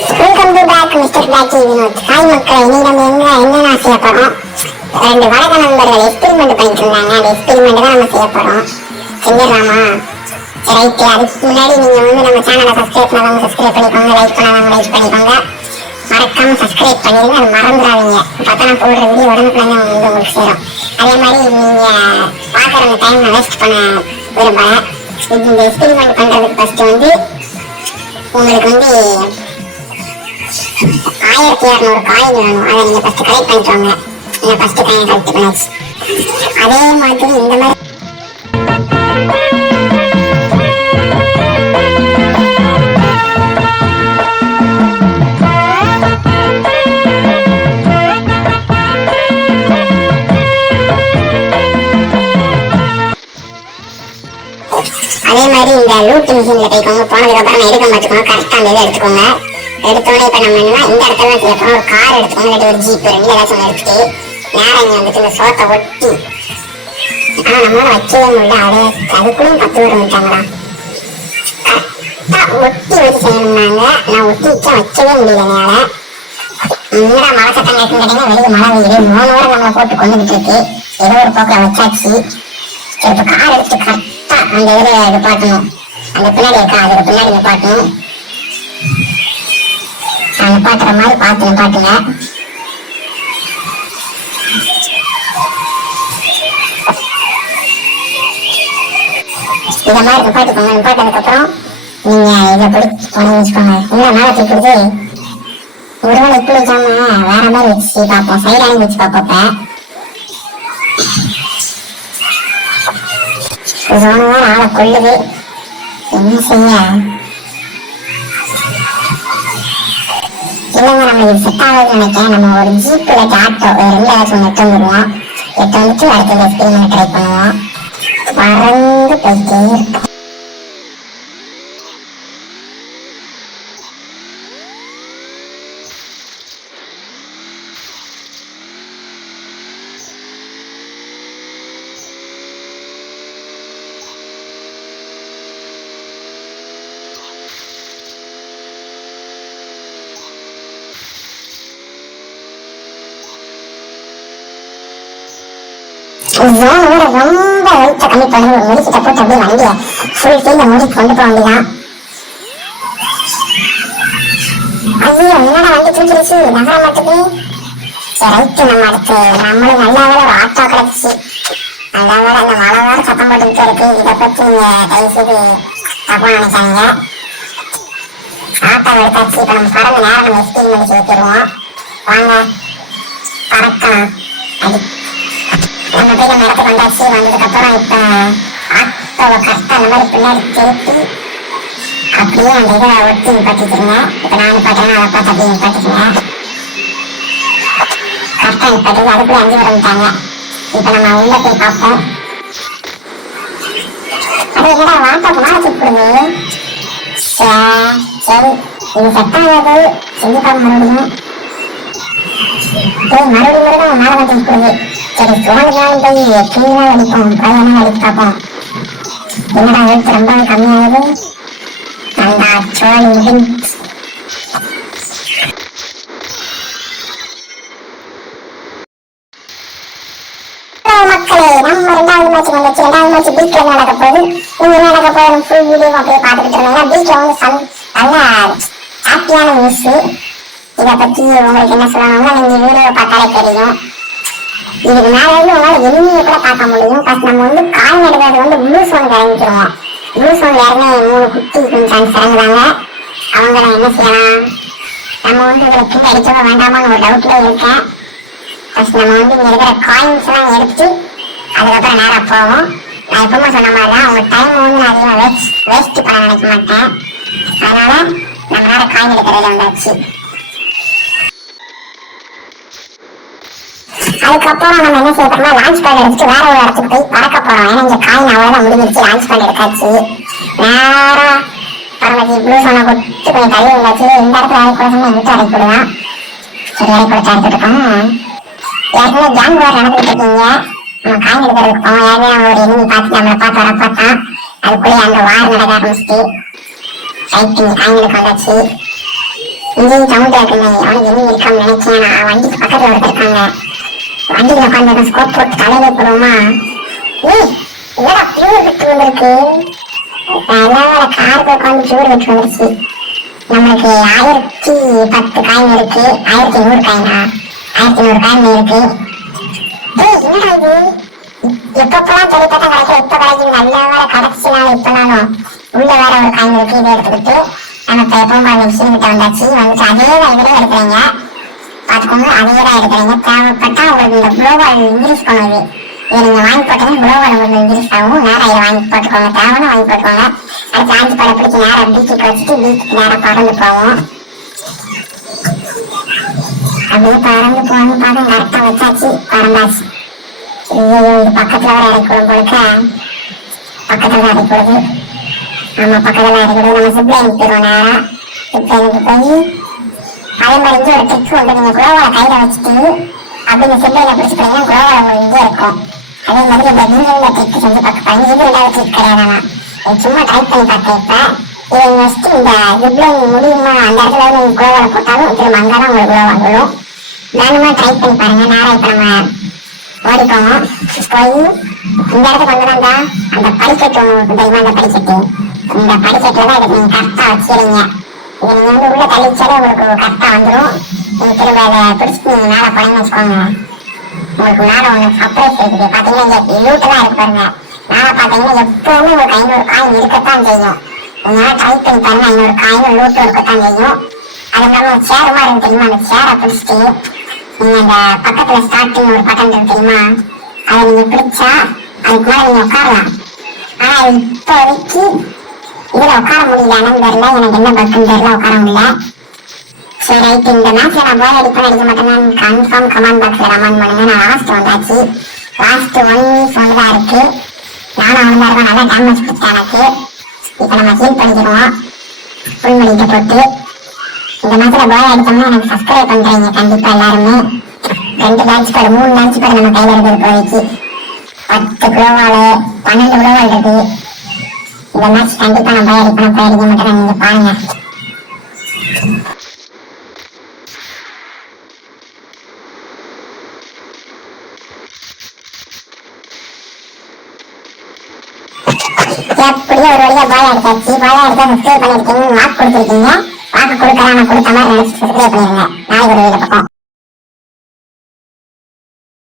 Welcome to back mister Blackie Vinod. Hi மக்கள், இன்னைக்கு நம்ம என்ன செய்ய போறோம்? ரெண்டு வடக நண்பர்கள் எக்ஸ்பெரிமெண்ட் பண்ணிட்டு இருந்தாங்க. அந்த எக்ஸ்பெரிமெண்ட் தான் நம்ம செய்ய போறோம். செஞ்சிடலாமா? ரைட்டு. அதுக்கு முன்னாடி நீங்க நம்ம சேனலை சப்ஸ்கிரைப் பண்ணாதவங்க சப்ஸ்கிரைப் பண்ணிக்கோங்க, லைக் பண்ணாதவங்க லைக் பண்ணிக்கோங்க, மறக்காம சப்ஸ்கிரைப் பண்ணிடுங்க. அது மறந்துடாதீங்க. பார்த்தா நான் போடுற வீடியோ உடனுக்குள்ளே உங்களுக்கு சேரும். அதே மாதிரி நீங்க பார்க்குற டைம் நான் வேஸ்ட் பண்ண விரும்பல. இந்த எக்ஸ்பெரிமெண்ட் பண்றதுக்கு ஃபர்ஸ்ட் உங்களுக்கு 1200 காயின் வேணும். அதை நீங்க ஃபர்ஸ்ட் கலெக்ட் பண்ணிக்கோங்க. நீங்க ஃபர்ஸ்ட் காயின் கலெக்ட் பண்ணாச்சு. அதே மாதிரி இந்த மாதிரி இந்த லூட் மிஷின்ல போய்க்கோங்க. போனதுக்கு அப்புறம் எடுக்க மாட்டேக்கோங்க. கரெக்டா அந்த இதை எடுத்துக்கோங்க. எடுத்தோடனே இப்ப நம்ம என்னன்னா இந்த இடத்துல செய்ய போறோம். ஒரு கார் எடுத்துக்கோங்க, இல்லாட்டி ஒரு ஜீப், ரெண்டு ஏதாச்சும் எடுத்துட்டு நேரம் இங்க வந்துட்டு இந்த சோத்தை ஒட்டி, ஆனா நம்மளால வைக்கவே முடியல. அதுக்குள்ளேயும் 10 பேர் வந்துட்டாங்களா? கரெக்டா ஒட்டி வச்சு செய்யணும்னாங்க. நான் ஒட்டி வச்சா வைக்கவே முடியல. என்னால என்னடா மழை சட்டம் கேட்கும் கேட்டீங்கன்னா வெளியே மழை பெய்யுது. 3 வாரம் நம்மளை போட்டு கொண்டுகிட்டு இருக்கு. ஏதோ ஒரு போக்கில் வச்சாச்சு. சரி, இப்ப கார் எடுத்து கரெக்டா அந்த இதில் நிப்பாட்டணும். அந்த பின்னாடி இருக்கா, அதுக்கு பின்னாடி நிப்பாட்டணும். நிப்பாட்டுற மாதிரி பார்த்து நிப்பாட்டுங்க. இதை மாதிரி நிப்பாட்டிக்கோங்க. நிப்பாட்டதுக்கு அப்புறம் நீங்க இதை பிடிச்சி பண்ணி வச்சுக்கோங்க. இந்த மேலே தூக்கிடுது. ஒருவேளை இப்படி வச்சாம வேற மாதிரி வச்சு பார்ப்போம். சைடானி வச்சு பார்ப்போம். இப்ப ஆளை கொள்ளுது. என்ன செய்ய? இல்லைங்க, நம்ம இது செட் ஆகுதுன்னு நினைக்கிறேன். நம்ம ஒரு ஜீப் இல்லாட்டி ஆட்டோ ரெண்டு ஏதாச்சும் எட்டு வந்துடுவோம். எட்டு வந்துட்டு அடுத்தது எக்ஸ்பெரிமெண்ட் ட்ரை பண்ணுவோம். பறந்து போயிட்டே இருக்கு. ரொம்ப வெயிட்ட கம்மி பண்ணி ஒரு மெடிக்கிட்ட போட்டு அப்படியே வண்டியை ஃபுல் ஃபீல்ட மூடி கொண்டு போக வேண்டியதான். ஐயோ, என்னடா வண்டி தூக்கிடுச்சு நகர மாட்டுக்கு. சரி, ரைட்டு. நம்ம அடுத்து நம்மளும் நல்ல வேலை ஒரு ஆட்டோ கிடைச்சிச்சு. நல்ல வேலை. அந்த மழை வேற சத்தம் போட்டுக்கிட்டே இருக்கு. இதை பத்தி நீங்க தயவு செய்து தப்பா நினைக்காதீங்க. ஆட்டோ எடுத்தாச்சு. இப்ப நம்ம பறந்து நேரம் நம்ம எக்ஸ்பெரிமெண்ட் சேர்த்துருவோம். வாங்க பறக்கலாம். நம்ம போய் நம்ம இடத்துக்கு வந்தாச்சு. வந்ததுக்கு அப்புறம் இப்ப ஆட்டோவை கரெக்டா அந்த மாதிரி பின்னாடி திருப்பி அப்படியே அந்த இதை ஒட்டி நிப்பாட்டிக்கிறீங்க. இப்ப நான் நிப்பாட்டேன், அதை பார்த்து அப்படியே நிப்பாட்டிக்கிறீங்க. கரெக்டா நிப்பாட்டி அதுக்குள்ள 5 பேர் வந்துட்டாங்க. இப்ப நம்ம உள்ள போய் பார்ப்போம். அது என்னடா வாட்டா மேல தூக்கிடுது. சரி, இது செட் ஆகாது. செஞ்சு பார்க்க மறுபடியும் மறுபடியும் மேல வந்து தூக்கிடுது. சரி, சோழன் போய் கீழே அடிப்போம். பையனா அடிச்சு பார்ப்போம். என்னடா எழுத்து ரொம்ப கம்மியாகுது. அந்த சோழி முடிஞ்சு மக்களே, நம்ம 2வது மேட்ச் வந்துச்சு. 2வது மேட்ச் பீச்ல நடக்க போகுது. நீங்க நடக்க போகுது ஃபுல் வீடியோ அப்படியே பார்த்துட்டு இருந்தாங்க. பீச்ல நல்ல ஹாப்பியான நியூஸ். இதை பத்தி உங்களுக்கு என்ன சொல்லணும்னா நீங்க வீடியோ பார்த்தாலே தெரியும். இதுக்கு மேல உங்களால எளிமையை கூட பார்க்க முடியும். ஃபர்ஸ்ட் நம்ம காயின் எடுக்கிறது ப்ளூ சோன் இறங்கிக்கிறோம். ப்ளூ சோன்ல இறங்க 3 குட்டி கொஞ்சம் இறங்குறாங்க. அவங்க நான் என்ன செய்யலாம்? நம்ம இதுல கீழே அடிச்சவங்க வேண்டாமான்னு ஒரு டவுட்ல இருக்கேன். ஃபர்ஸ்ட் நம்ம இங்க இருக்கிற காயின்ஸ் எல்லாம் எடுத்து அதுக்கப்புறம் நேரம் போவோம். நான் எப்பவுமே சொன்ன மாதிரி தான் உங்க டைம் நான் அதிகமாக வேஸ்ட் பண்ண நினைக்க மாட்டேன். அதனால நம்மளால காயின் எடுக்கிறதுல வந்தாச்சு. அதுக்கப்புறம் நம்ம என்ன செய்ய போறோம்னா லான்ச் பேட் எடுத்து வேற ஒரு இடத்துக்கு போய் பறக்க போறோம். ஏன்னா இங்க காயின் அவ்வளவுதான் முடிஞ்சிருச்சு. லான்ச் பேட் எடுத்தாச்சு. நேரா பரவாயில்ல ப்ளூ சோனை கொட்டு கொஞ்சம் தள்ளி வந்தாச்சு. இந்த இடத்துல இறக்கி கொடுத்தோம்னா எங்கிட்ட இறக்கி விடுவேன். சரி, இறக்கி கொடுத்து எடுத்துட்டோம். ஏற்கனவே கேங் வார் நடந்துட்டு இருக்கீங்க. நம்ம காயின் எடுக்கிறதுக்கு போவோம். ஏற்கனவே ஒரு எனிமி பார்த்து நம்மளை பார்த்து வர பார்த்தான். அதுக்குள்ளேயே அந்த வார் நடக்க ஆரம்பிச்சுட்டு ரைட்டு காயின் எடுக்க வந்தாச்சு. இந்த அங்கேயும் சவுண்ட் இருக்குங்க. அவனுக்கு என்ன இருக்கான்னு நினைச்சேன். நான் வண்டிக்கு பக்கத்துல இருக்காங்க, வண்டியில உட்காந்து ஸ்கோப் போட்டு தலையில போடுவோமா. ஏய் என்னடா பியூர் விட்டு வந்திருக்கு. காருக்கு உட்காந்து பியூர் விட்டு வந்துருச்சு. நம்மளுக்கு 1010 காயின் இருக்கு, 1100 காயினா 1100 காயின் இருக்கு. ஏய் என்னடா இது, எப்பப்பெல்லாம் தெளிப்பா கிடைக்கும், எப்ப கிடைக்கும். நல்ல வேற கிடைச்சினாலும் இப்பனாலும் உள்ள வேற ஒரு காயின் இருக்கு. இதை எடுத்துக்கிட்டு நம்ம இப்ப எப்பவும் பாருங்க மிஷின் கிட்ட வந்துச்சு. அதே இதுல எடுக்கிறீங்க பாத்துக்கோங்க, அதே தான் எடுக்கிறீங்க. தேவைப்பட்டா உங்களுக்கு இந்த குளோபால் இன்க்ரீஸ் பண்ணுது. இதை நீங்க வாங்கி போட்டீங்கன்னா குளோபால் உங்களுக்கு இன்க்ரீஸ் ஆகும். நேரம் இதை வாங்கி போட்டுக்கோங்க, தேவைன்னு வாங்கி போட்டுக்கோங்க. அடுத்து ஆஞ்சி படம் பிடிச்சி நேரம் பீச்சுக்கு வச்சுட்டு பீச்சுக்கு நேரம் பறந்து போவோம். அப்படியே பறந்து போகணும் பார்த்து கரெக்டா வச்சாச்சு, பறந்தாச்சு. இது பக்கத்துல வர இறக்கிவிடும் போலுக்க, பக்கத்துல தான் இறக்கிவிடுது. ஆமா பக்கத்துல இறக்கிவிடுது. நம்ம சிப்லைனுக்கு போயிடுவோம். நேரம் சிப்லைனுக்கு போய் அதே மாதிரி இங்கே ஒரு ட்ரிக் வந்து, நீங்க குளோவால கையில வச்சுட்டு அப்படி இந்த சிப்லைனை பிடிச்சிட்டீங்கன்னா குளோவால உங்களுக்கு இங்கே இருக்கும். அதே மாதிரி இந்த நீங்க ட்ரிக் செஞ்சு பார்க்க இது 2வது ட்ரிக் கிடையாது. சும்மா ட்ரை பண்ணி பார்த்தேன். இப்ப இதை வச்சுட்டு இந்த சிப்லைன் முடியுமா அந்த இடத்துல நீங்க குளோவால போட்டாலும் திரும்ப அங்கதான் உங்களுக்கு குளோவா விழும். வேணுமா ட்ரை பண்ணி பாருங்க. நேரம் இப்ப நம்ம ஓடிப்போங்க. போய் இந்த இடத்துக்கு வந்துடாண்டா அந்த படிக்கட்டு ஒன்று தெரியுமா, அந்த படிக்கட்டு, இந்த படிக்கட்டுல தான் இதுக்கு நீங்க கரெக்டா வச்சுக்கிறீங்க. இதை நீங்க வந்து உள்ள தள்ளிச்சாலே உங்களுக்கு கரெக்டா வந்துடும். நீங்க திரும்ப அதை பிடிச்சிட்டு நீங்க மேல போனீங்கன்னு வச்சுக்கோங்க, உங்களுக்கு மேல ஒண்ணு சர்ப்ரைஸ் இருக்குது. பாத்தீங்கன்னா இங்க லூட்டெல்லாம் இருக்கு பாருங்க. மேல பாத்தீங்கன்னா எப்பவுமே உங்களுக்கு 500 காயின் இருக்கத்தான் செய்யும். நீங்க ட்ரை பண்ணி பாருங்க, 500 காயின் லூட்டு இருக்கத்தான் செய்யும். அது இல்லாம சேர் மாதிரி இருக்கு தெரியுமா, அந்த சேரை பிடிச்சிட்டு நீங்க அந்த பக்கத்துல ஸ்டார்டிங் ஒரு பட்டன் இருக்கு தெரியுமா, அதை நீங்க பிடிச்சா அதுக்கு மேல நீங்க உட்காரலாம். ஆனா இப்போதைக்கு இதுல உட்கார முடியல, என்னன்னு தெரியல, எனக்கு என்ன பக்குன்னு தெரியல, உட்கார முடியல. சரி ரைட், இந்த மேட்ச்ல நான் போய் அடிப்பேன் அடிக்க மாட்டேன்னு கன்ஃபார்ம் கமெண்ட் பாக்ஸ்ல கமெண்ட் பண்ணுங்க. நான் லாஸ்ட் வந்தாச்சு, லாஸ்ட் 1 minute தான் இருக்கு. நானும் அவன் தான் நல்லா டேமேஜ் கொடுத்தேன் எனக்கு. இப்ப நம்ம ஹீல் பண்ணிக்கிறோம் ஃபுல் மெடிக்க போட்டு. இந்த மேட்ச்ல போய் அடிச்சோம்னா எனக்கு சப்ஸ்கிரைப் பண்றீங்க கண்டிப்பா எல்லாருமே. 2 லான்ச் பேர் 3 லான்ச் பேர் நம்ம கையில இருக்கு இப்போதைக்கு. 10 குளோவால் 12 குளோவால் இருக்கு. இந்த மேட்ச் கண்டிப்பா நான் போய் அடிக்க மாட்டேன், நீங்க பாருங்க. எப்படியோ ஒரு வழியா பாய் அடிச்சாச்சு. பாய் அடிச்சா சப்ஸ்கிரைப் பண்ணிருக்கீங்க, வாக்கு கொடுத்துருக்கீங்க. வாக்கு கொடுக்கறான கொடுத்த மாதிரி நினைச்சு சப்ஸ்கிரைப் பண்ணிருங்க. நாளைக்கு ஒரு வீடியோ பக்கம்